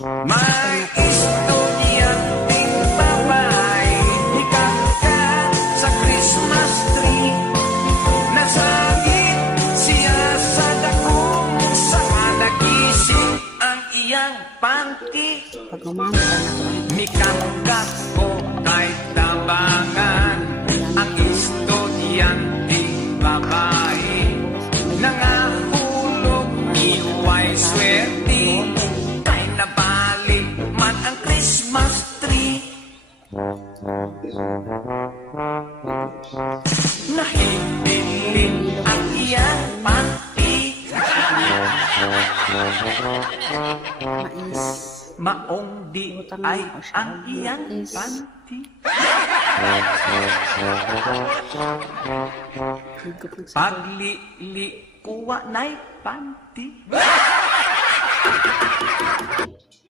May estudyanteng babae ikakat sa Christmas tree. Nasangit siya sa dakong saan nagising ang iyang panty. Mikanggap ko kay tabangan ang estudyanteng babae. Nangahulog iway swerte kay nabalin man ang Christmas tree. Nahibilin ang iyang panty. Maong di ay ang iyang panty. Paglili kuwa na'y panty.